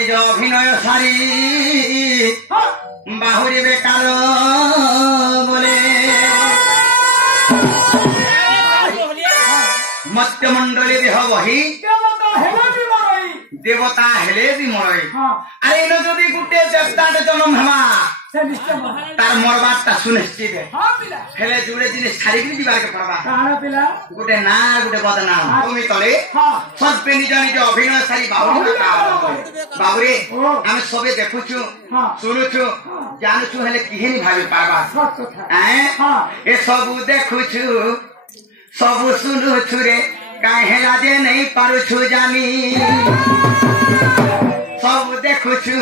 নিজ অভিনয় সারি বাহুরি বেকার বলে মত্যমণ্ডলী দেহ বহি দেবতা হেলে বিময় আরে এনে যদি গোটে দেবতাটে জন্ম হেমা তার মরবারটা সুনিশ্চিত হেলে জুড়ে জিনিস ছাড়িকি যাবাকে পড়বা গোটে না গোটে বদনাম তুমি তলে সবে নিজ নিজ অভিনয় সারি বাহুরি বাবুরে আমি সবে দেখুছু শুনুছু জানুছু হেলে কিহেনি ভাবি পারবা এ সবু দেখুছু সবু শুনুছু রে কাহেলা যে নেই পারুছু জানি সবু দেখুছু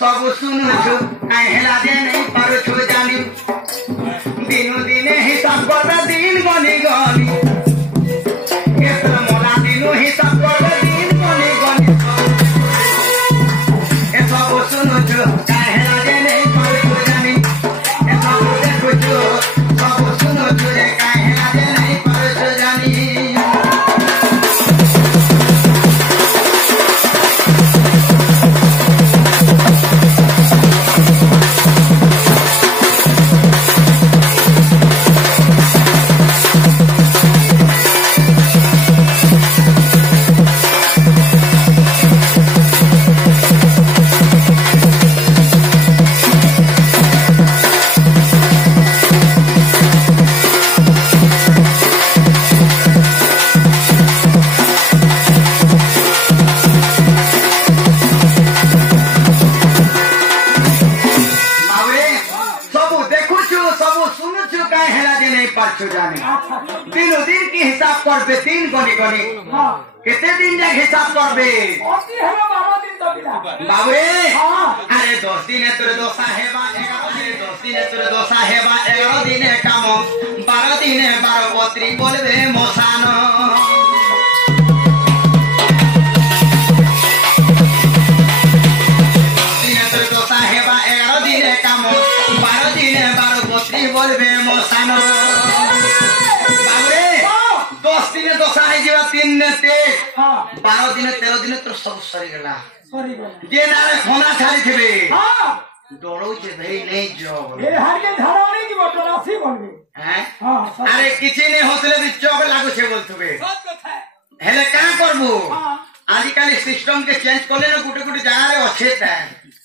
সবু শুনুছু কাহেলা যে নেই পারুছু জানি দিনু দিনে হিসাব করবে দিন গনি গনি মোলা দিনু হিসাব করবে দিন গনি গনি এ সবু শুনুছু কাহেলা যে নেই পারুছু জানি এ সবু দেখুছু সবু শুনুছু রে কাহেলা যে নেই পারুছু জানি दिनों दिन की हिसाब करबे तीन गनी गनी कितने दिन जाके हिसाब करबे बाबूरे अरे 10 दिन तोरे दोसा हेबा 10 दिन तोरे दोसा हेबा 11 दिन काम 12 दिन 12 पत्री बोलबे मोसानो दिन तोरे दोसा हेबा 11 दिन काम 12 दिन 12 पत्री बोलबे मोसानो तीन 12 दिन 13 दिन तो सब सरी गला जे नारे खोना छाड़ी थेबे डरो जे भाई नहीं जो ए हार के धरानी की बटरासी बोलबे हैं अरे किछि ने होतले भी चोक लागो छे बोलथबे सत कथा हेले का करबो आजि काली सिस्टम के चेंज करले न गुटे गुटे जगह रे अच्छे ता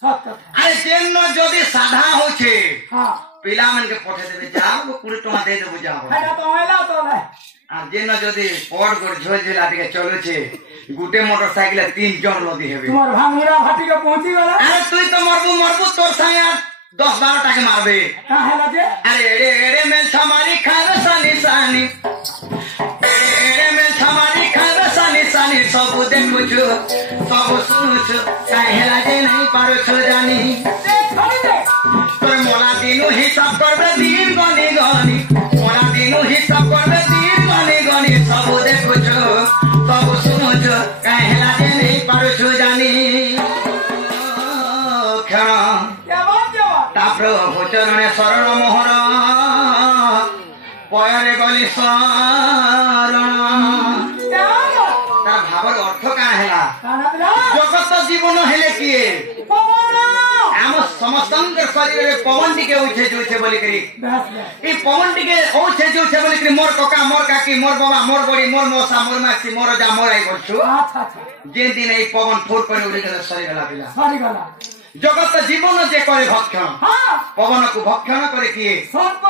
सत कथा अरे जेन जदी साधा होछे हां पिला मन के पठे देबे जाओ 20 टका दे देबो जाओ हेडा तो हैला तो नै আর যেন যদি পড় গড় ঝোঝলা দিকে চলেছে গুটে মোটরসাইকেল 3 জন লদি হেবে তোমার ভাঙিরা ভাটিকে পৌঁছি গলা আরে তুই তো মরবু তোর সাথে আর 10-12 টাকা মারবে কাহেলা যে আরে এড়ে এড়ে মেল ছামারি খাবে সানি সানি এড়ে মেল ছামারি খাবে সানি সানি সব দেখুছু সব শুনুছু কাহেলা যে নাই পারছু জানি তোর মোলা দিনু হিসাব করবে দিন গনি গনি মোলা দিনু হিসাব করবে सब देखुछो सब सुनुछो काहेला जे नहीं पारुछो जानी क्षण तापर भोचरणे शरण मोहर पयरे गली शरण तार भावर अर्थ का हेला जगत जीवन हेले किए आम समस्त शरीर में पवन टिके उठे जोछे बोली करी ई पवन टिके उठे जोछे बोली करी मोर कका मोर काकी मोर बाबा मोर बड़ी मोर मौसा मोर मासी मोर जा मोर आई बोलछु अच्छा अच्छा जे दिन ई पवन फुर पर उड़ी गला सरी गला जगत जीवन जे करे भक्षण हां पवन को भक्षण करे किए सर्प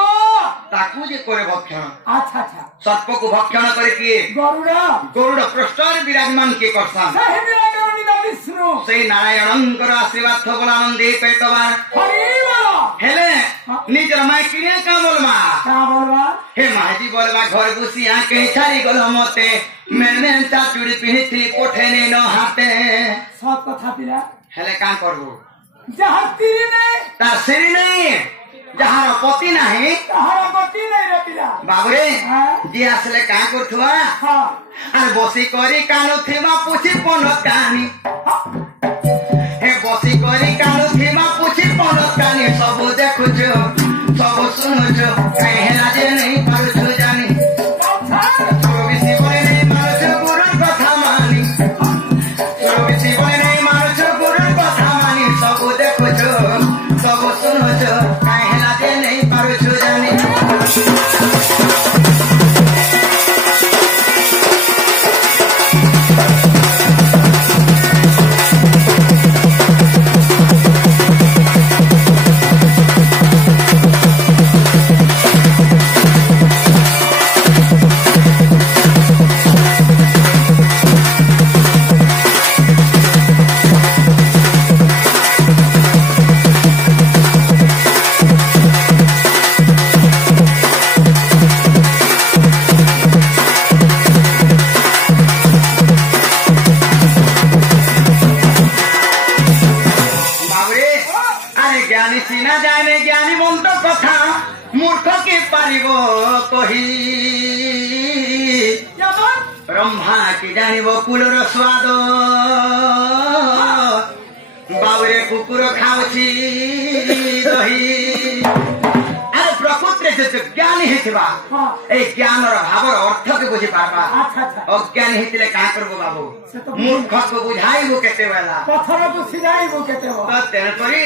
ताकू जे करे भक्षण अच्छा अच्छा सर्प को भक्षण करे किए गरुड़ पृष्ठर विराजमान के करसन विष्णु से नारायणंकर आशीर्वाद थबला नंदी पेटवार हरि बोल हेले निजर माई किने का बोलबा हे माजी बोलबा घर गुसिया के छारी गल मते मैंने चाचुड़ी पिहिथी कोठे ने न हाथे सब कथा पिला हेले का करबो जहां तिरी नहीं ता सिरी नहीं जहार पति नहीं तहार पति नहीं रे पिला बाबरे जी आसले का करथुआ हां अरे बसी करी कानो थेमा पूछी पन कानी हे बसी करी कानो थेमा पूछी पन कानी सब देखुछु सब सुनुछु कहेला जे नहीं पारुछु जानी चोबिसी बोले नहीं मारुछु गुरु कथा मानी चोबिसी बोले नहीं मारुछु गुरु ब्रह्मा की जानिब कुलर स्वाद बाबुरे कुकुर खाऊची दही अरे प्रकृति से ज्ञानी हेतिबा ए ज्ञान और भाव अर्थ के बुझी पारबा अज्ञानी हेतिले का करबो बाबू मूर्ख को बुझाइबो केते वाला पत्थर को सिजाइबो केते हो तो तेन करी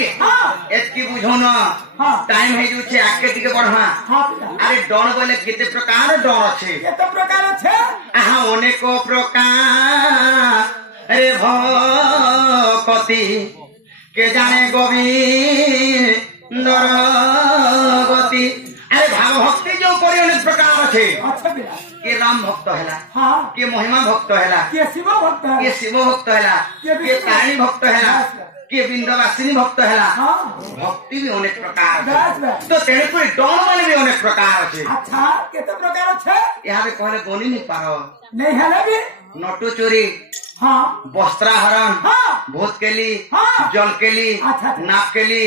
एतकी बुझोन टाइम हे जुछे आके टिके बढ़वा अरे डण बोले केते प्रकार डण अछि केते प्रकार छै आहा अनेक प्रकार अरे भक्ति के जाने गोविंदर गति अरे भाव भक्ति जो करी अनेक प्रकार अच्छे के राम भक्त हैला के महिमा भक्त हैला के शिव भक्त है के शिव भक्त हैला के तारिणी भक्त हैला के बिंदवासिनी भक्त हैला भक्ति भी अनेक प्रकार तो तेने कोई डण वाले भी अनेक प्रकार अच्छे अच्छा केते प्रकार अच्छे यहाँ पे कहले गनी नहीं पारो नहीं है भी नटू चोरी वस्त्राहरण भूतकेली जलकेली नापकेली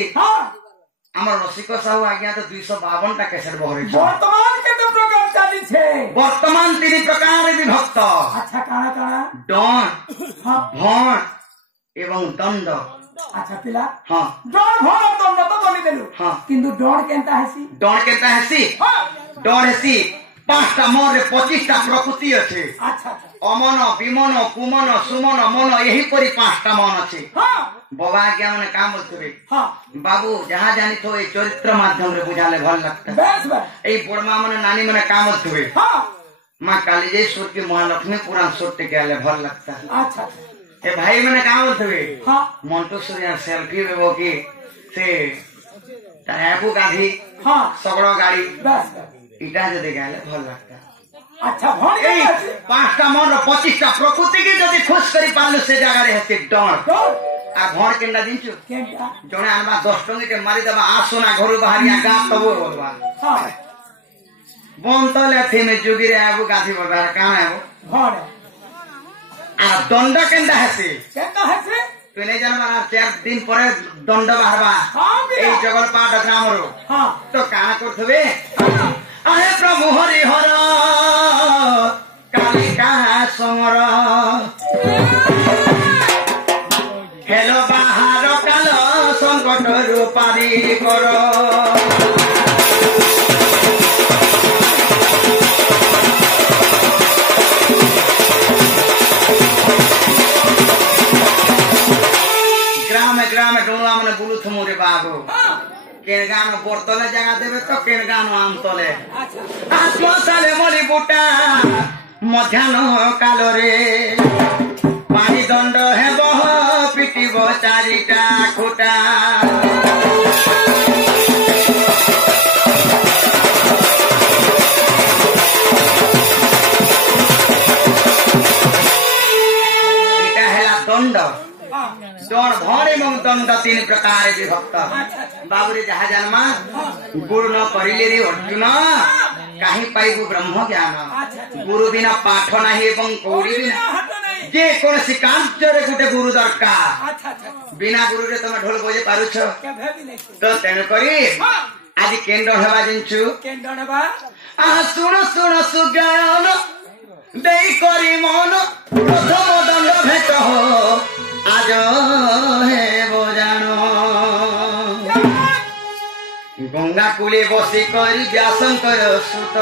आमर रसिक साहू आज्ञा तो 252 टा कैसेट बहरे वर्तमान केते प्रकार चाली छे वर्तमान 3 प्रकार विभक्त अच्छा काना काना डण भण एवं दंड अच्छा पिला डण भण दंड तो बनी देलु किंतु डण केनता हेसी डण हेसी 5टा मन रे 25टा प्रकृति अच्छे अच्छा अमन विमन कुमन सुमन मन यही परी 5टा मन अच्छे बाबा आज्ञा मैंने काम बोलते बाबू जहाँ जानी तो ये चरित्र माध्यम रे बुझाले भल लगता है बुढ़मा मैंने नानी मैंने काम बोलते माँ कालीजेश्वर की महालक्ष्मी पुराण सोटे के आले भल लगता है अच्छा ए भाई मैंने काम बोलते मंटू सूर्य सेल्फी में वो की से तैबू गाधी सगड़ो गाड़ी इटा जो देखा भल लगता अच्छा भण 5टा मन 25टा प्रकृति की जदि खुश करी पारलु से जगह रे हेते डण आ भण केनडा दिनचु जणे आनबा 10 टंगी के मारी दबा आसोना घरु बाहरिया गा तबो बोलबा बंतले थेमे जोगी रे आबु गाथी बबा काना आबु भण आ दंड केनडा हेसे तू नहीं जानबा 4 दिन परे दंड बाहरबा ए जगल पाट ग्रामरो तो काना करथबे अहे प्रभु हरि हर कालिका समर हेलो बाहर काल संकट रूपारी कर ग्राम ग्राम डोला मैंने बुलू थमु रे बाबू केन गानो बोरतले जगह देबे तो केन गानो आम तले आत्मा साले मली बुटा मध्याह्न काल रे पानी दंड हेब पिटिब 4टा खुटा एटा हैला दंड डण भण एवं दंड 3 प्रकार विभक्त बाबुरे जहा जन्मा गुरु न करिले रे अर्जुन काहे पाइबु ब्रह्म ज्ञान गुरु बिना पाठ नाही एवं कौड़ी बिना जे कोन सी कार्य रे गुटे गुरु दरकार बिना गुरु रे तुम ढोल बजे पारुछ तो तेन करी आज केंद्र हेबा जिंचु केंद्र हेबा आ सुन सुन सुज्ञान देई करी मन प्रथम दंड भेट हो आज हे बोजानो गंगा कूले बसी करी व्यासंकर सुत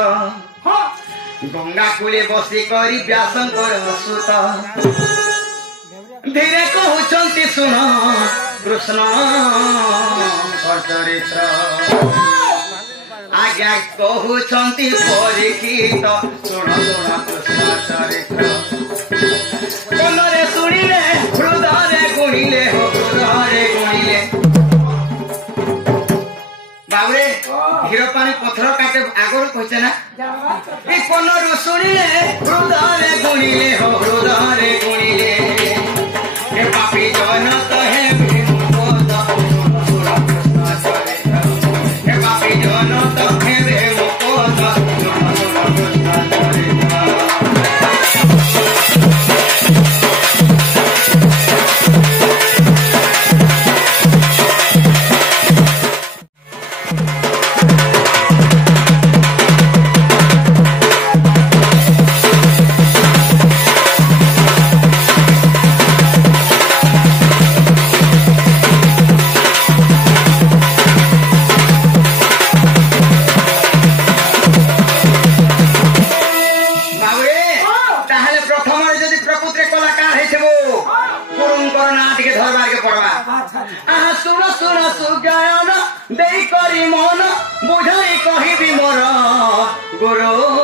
गंगा कूले बसी करी व्यासंकर सुत धीरे कहउचंती सुन कृष्ण चरित्र आज्ञा कहउचंती परीक्षित सुन सुन कृष्ण चरित्र कनरे सुनिले हृदय गुणिले हो हृदय गुणिले बाबरे हीरो पानी पत्थर काटे आगर कहते ना ए कनरु सुनिले हृदय गुणिले हो हृदय गुणिले हे पापी जन तो हे हे पापी जन तो हे अच्छा आहा सुन सुन सुज्ञान देई करी मन बुझाई कहिबी मोर गुरु